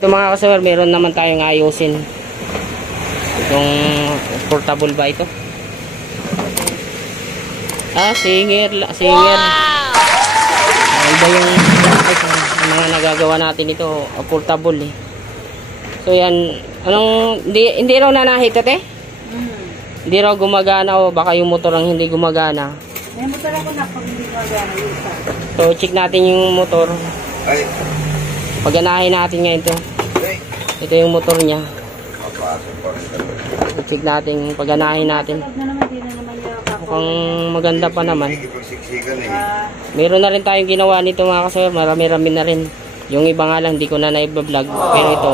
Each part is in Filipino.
Ito mga kasawar, meron naman tayong ayusin. Itong portable ba ito? Singer. Iba yung mga nagagawa natin ito, portable eh. So yan, hindi raw nanahit ate? Hindi raw gumagana o baka yung motor ang hindi gumagana. May motor ako na pag hindi gumagana yung isa. So check natin yung motor. Paganahin natin ngayon ito. Ito yung motor niya. Check natin, paganahin natin. Mukhang maganda pa naman. Meron na rin tayong ginawa nito mga kasawar. Marami-rami na rin. Yung iba nga lang, hindi ko na na-vlog. Pero ito,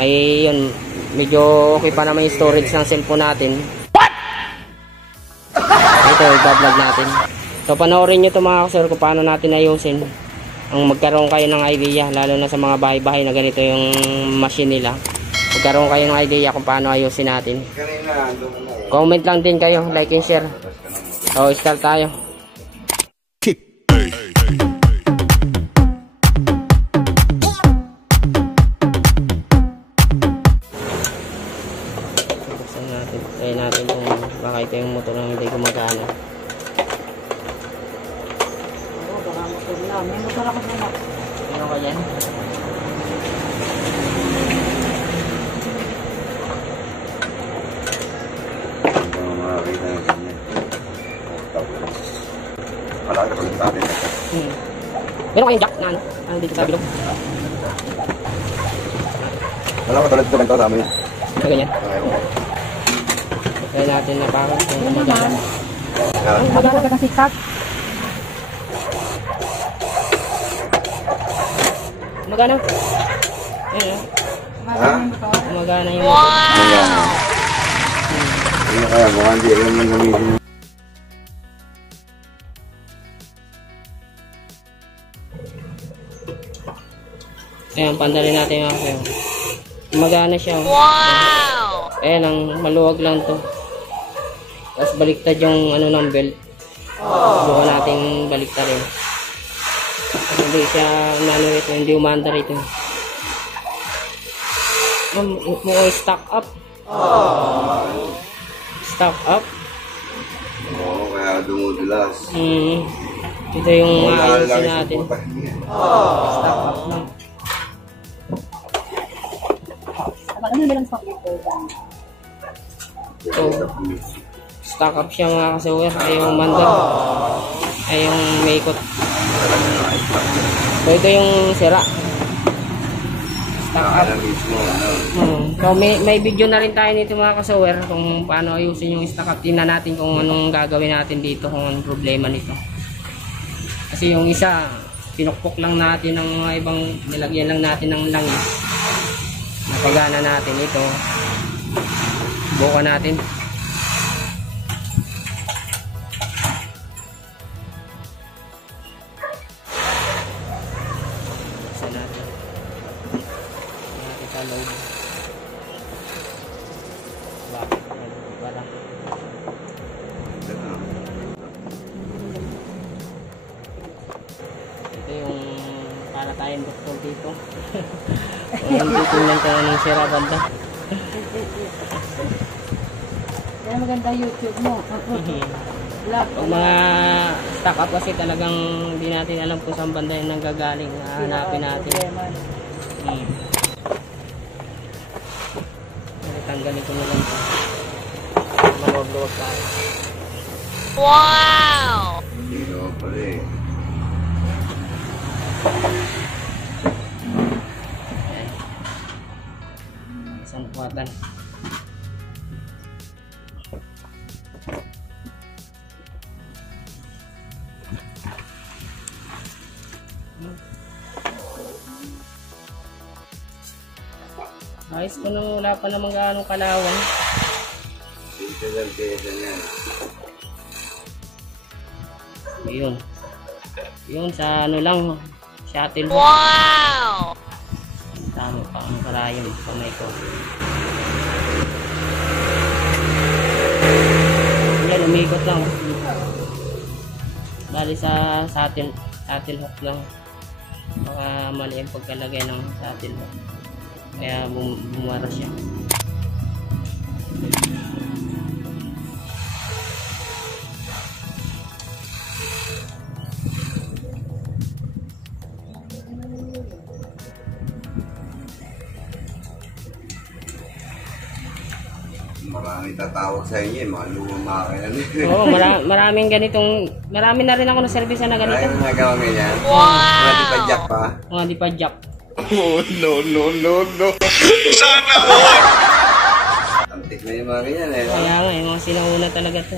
may yun. Medyo okay pa naman yung storage ng cellphone natin. Ito, i-vlog natin. So, panoorin nyo ito mga kasawar kung paano natin ayusin. Ang magkaroon kayo ng idea, lalo na sa mga bahay-bahay na ganito yung machine nila. Magkaroon kayo ng idea kung paano ayusin natin. Comment lang din kayo, like and share. So, start tayo. Buksan natin. Try natin kung baka ito yung motor na hindi gumagana. May motor ako na. Meron ka dyan? Meron kayong jack na ano? Dito sa bilog. Wala ko tulad ito lang ito sa amin. So, ganyan. Try natin na parang kung gumagana. Ang magana ka kasi tag. Gumagana. Ayan. Gumagana yung Wow! Hindi na kaya, mukhang di alam nang gamitin. Ayan, pandalin natin yung ako. Gumagana siya. Wow! Ayan, ang maluwag lang to. Tapos baliktad yung ano ng belt. Buka natin baliktad rin. Hindi siya nano ito, hindi umanda rito. Mukhang stock up. Stock up. Oo, kaya dumudulas. Ito yung ayusin natin. Stock up lang. Ano meron stock up? So, stock up siya mga kasawar. Ayaw umanda. Ayaw may ikot. So, ito yung sira. Stock up. So, may video na rin tayo nito mga kasawar kung paano ayusin yung stock up. Tingnan natin kung anong gagawin natin dito, kung anong problema nito. Kasi yung isa, pinukpok lang natin ng mga ibang, nilagyan lang natin ng langis. Napagana natin ito. Buka natin. Isa natin. Natin sa loob. Wala. Ito yung para tayong doktor dito. Hindi tingnan ka ng sira banda. Kaya maganda YouTube mo. Ang mga stock up kasi talagang hindi natin alam kung saan banda yung nanggagaling. Hanapin natin. Tanggalin ko na lang ito. Maluwag-luwag tayo. Wow! Hindi naman pala eh. Isang kuwatan. Ayos ko nung wala pa namang gaanong kalawang. Dito lang kesa niyan. Ayun. Yun sa ano lang. Shuttle. Wow! Tama pa ang karayom. Kamay ko. Yan, umikot lang. Bali sa satin hook lang. Baka mali ang pagkalagay ng saddle lock. Kaya bumara siya. Marami tatawag sa inyo, mga lumang makina. Oo, marami na rin ako na service na ganito. Ayaw na gawang ganyan. Wow! Mga di pa jack pa. Mga di pa jack. Oh, no. Sana all! Antik na yung mga ganyan eh. Kaya nga, yung mga sinauna talaga to.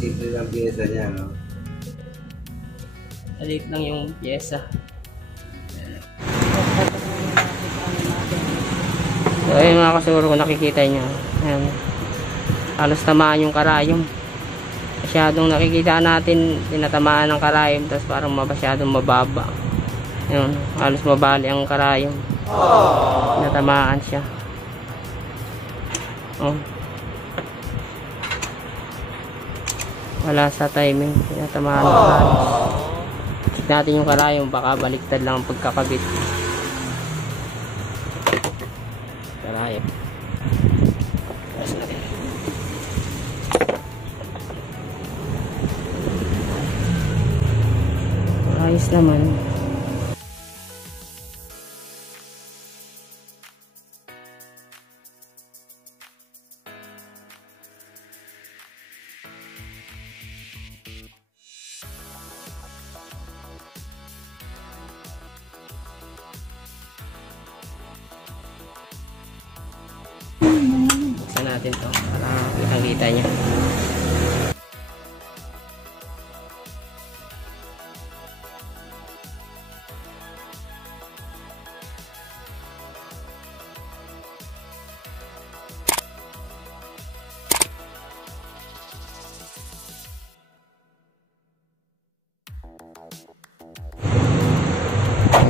Simple lang piyesa niya, no? Maliit lang yung pyesa. So ayun mga kasuro, kung nakikita nyo, ayan, halos tamaan yung karayom. Masyadong nakikita natin tinatamaan ng karayom, tapos parang masyadong mababa. Ayun, halos mabali ang karayom. Tinatamaan siya. Oh. Wala sa timing, tinatamaan ng karayom. Check natin yung karayom, baka baliktad lang ang pagkakabit. Karayom. Ayos natin. Ayos naman. Buksan natin to para kitang-kita niya.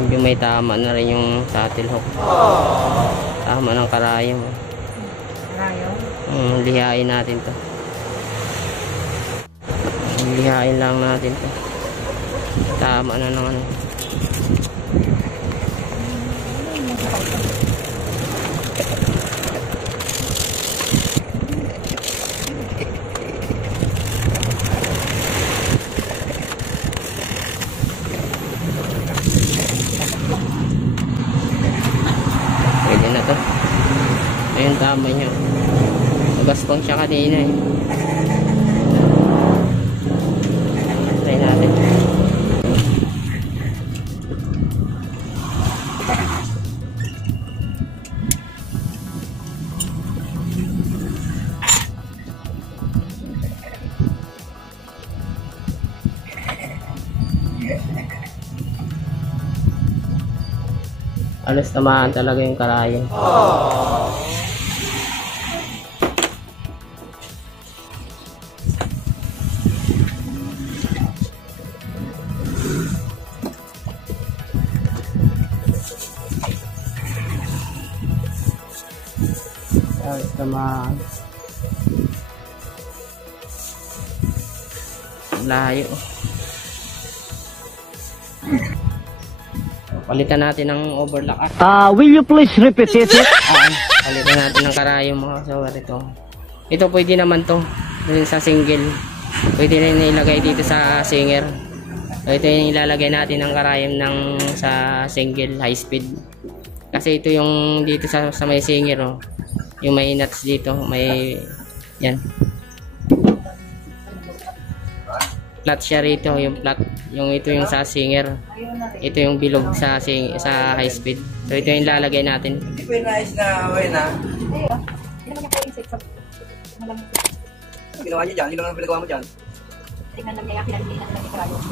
Medyo may tama na rin yung saddle hook. Tama ng karayom. Lihain natin to. Lihain lang natin to. Tama na ng ano. Pwede na to. Ayun, tama niya. Gaspang siya kanina eh. Try natin. Alas tamaan talaga yung karayom. Alas tamaan. Layo. Palitan natin ng overlock. Will you please repeat it? Palitan natin ng karayom mga kasawer ito. Ito pwede naman to dun sa single. Pwede rin ilagay dito sa singer. So ito yung ilalagay natin ng karayom ng sa single high speed. Kasi ito yung dito sa may singer oh. Yung may nuts dito, may yan. Flat siya rito, yung flat, yung ito yung sa singer. Ito yung bilog sa high speed. So ito yung ilalagay natin. Hindi pa yung nais na away na. Hindi naman niya pwede set. Ano ginawa niyo dyan? Hindi lang ang pinagawa mo dyan. Tingnan lang niya, pinalitin natin ang karayom.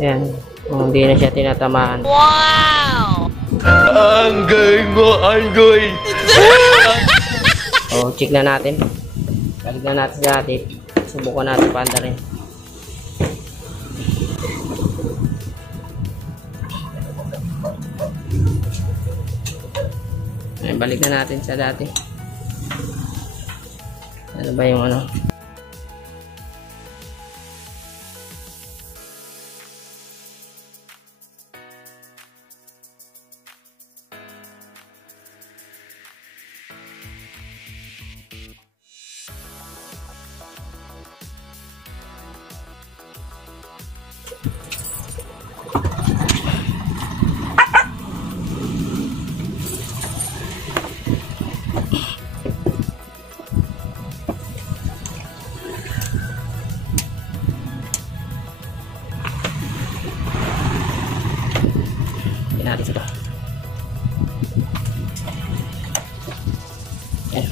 Yan. Hindi na siya tinatamaan. Ang galing mo, ang galing! O, check na natin. Balik na natin sa atin. Subukan natin panda rin. Ay, balik na natin sa dati. Ano ba yung ano? Natin ito. Ayan.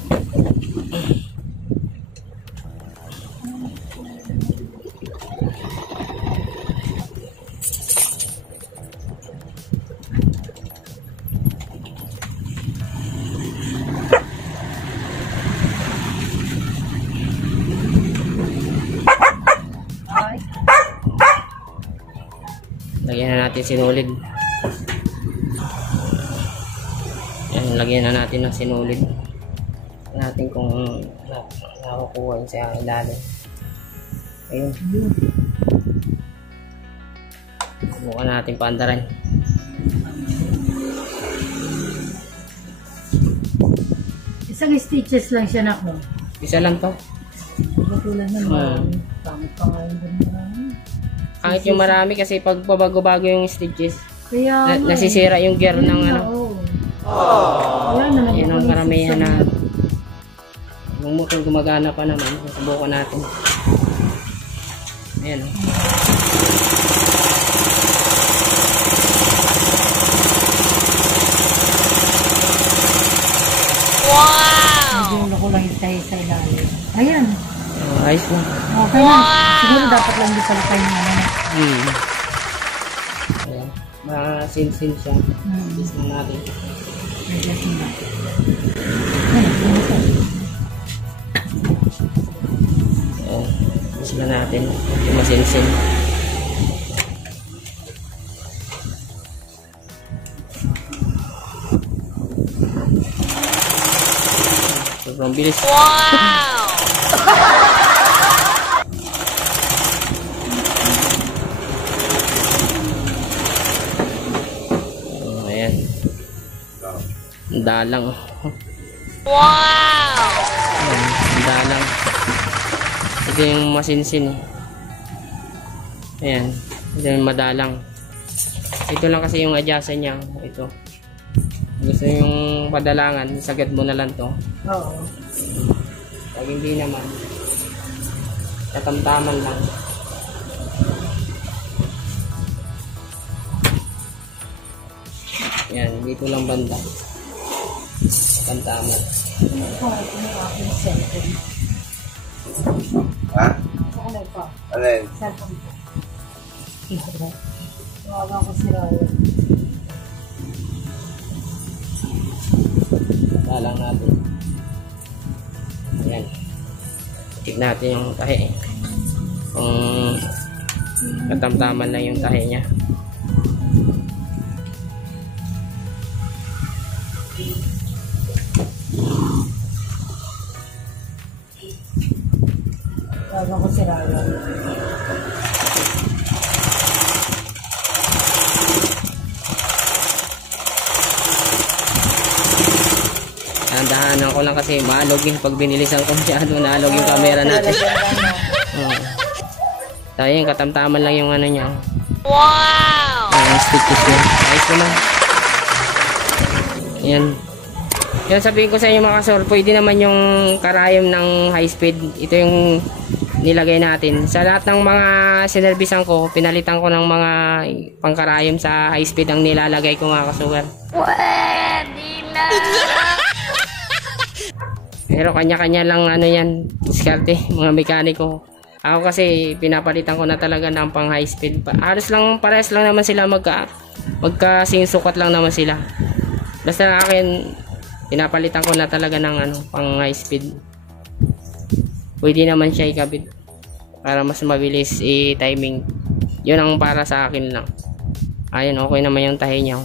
Lagyan na natin sinulid. Yan, lagyan na natin ng sinulid. Natin kung nakukuha yun sa ilalim. Ayun. Subukan natin paandaran. Isang stitches lang siya na ako. Isa lang to. Katulad naman. Pangit pa nga yung ganun. Kahit yung marami kasi pag pabago-bago yung stitches, Kaya nasisira yung gear ng ano. Wala naman. Yan ang karamihan na yung motor gumagana pa naman. Susubukan natin. Ayan. Medyo ko lang yung tayo sa ilalim. Ayan. Ayos na. Okay na. Siguro dapat lang di palipay ng ano. Ayan. Masinsin siya. Is na natin. Medyo na. Ayan. Is na natin. Medyo masinsin. Sobrang bilis. Ayan. Dalang. Ayan, dalang. Ito yung masinsin. Ayan. Ito yung madalang. Ito lang kasi yung adjustan niya. Ito. Gusto yung padalangan, sagad mo na lang to. Oo. Pag hindi naman, katamtaman lang. Yan, dito lang banda. Katamtaman. Ito yung aking cellphone. Ha? Ano pa? Alin? Cellphone ko. Tawagan ko si Ryan. Dalang natin. Ayan. Check natin yung tahi. Kung katamtaman lang yung tahi niya. Tawagan ko si Ryan. Dahanan ko lang kasi maalog yung pag binilisan ko masyado, naalog yung camera natin. Tayo yung katamtaman lang yung ano niya. Wow! Yung stitches niya. Ayos naman. Yan. Yan sabihin ko sa inyo mga kasor, pwede naman yung karayom ng high speed. Ito yung nilagay natin. Sa lahat ng mga sinervisan ko, pinalitan ko ng mga pangkarayom sa high speed ang nilalagay ko mga kasugar. Pero kanya-kanya lang ano yan, diskarte, mga mekaniko. Ako kasi pinapalitan ko na talaga ng pang high speed. Halos lang, parehas lang naman sila magkasingsukat lang naman sila. Basta akin, pinapalitan ko na talaga ng ano, pang high speed. Pwede naman siya ikabit para mas mabilis i-timing. Yun ang para sa akin lang. Ayun, okay naman yung tahi niya.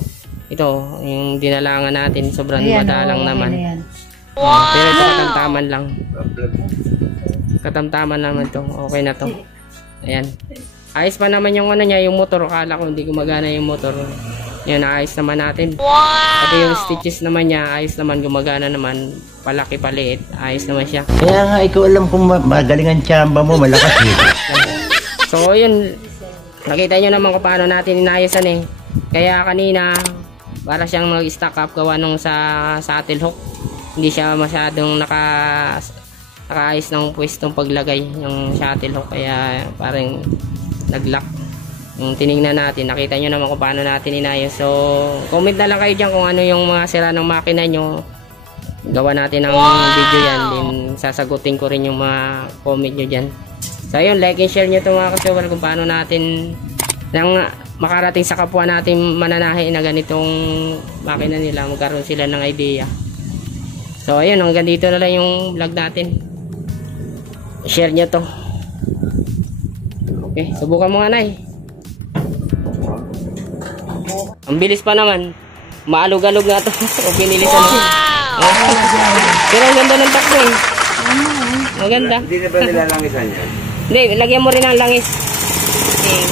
Ito, yung dinalangan natin, sobrang Ayan, madalang oo, naman. okay na yan. Pero ito katamtaman lang. Katamtaman naman to. Okay na to. Ayan. Ayos pa naman yung ano niya, yung motor. Akala ko hindi gumagana yung motor. Yan, ayos naman natin. Pati yung stitches naman niya, ayos naman, gumagana naman. Palaki, paliit. Ayos naman siya. Kaya nga, ikaw alam kung magaling ang tsamba mo, malakas eh. So, yun. Nakita nyo naman kung paano natin inayosan eh. Kaya kanina, para siyang mag-stack up gawa nung sa saddle hook. Hindi siya masyadong nakaayos ng pwestong paglagay yung shuttle hook. Kaya parang nag-lock. Yung tinignan natin, nakita nyo naman kung paano natin inayos. So, comment na lang kayo dyan kung ano yung mga sira ng makina nyo. Gawa natin ng video yan. Then, sasagutin ko rin yung mga comment nyo dyan. So, ayun, like and share nyo ito mga kasawal kung paano natin nang makarating sa kapwa natin mananahi na ganitong makina nila. Magkaroon sila ng idea. So, ayun, hanggang dito na lang yung vlog natin. Share nyo to. Okay, subukan mo nga, Nay. Ang bilis pa naman. Maalog-alog nga to. O pinilisan mo. Pero ang ganda ng takbo eh. Maganda. Hindi na ba nilalangisan yan? Hindi, lagyan mo rin ng langis. Okay.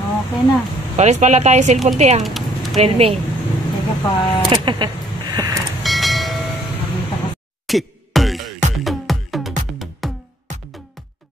Okay na. Pares pala tayo cellphone te ah. Redmi. Teka pa.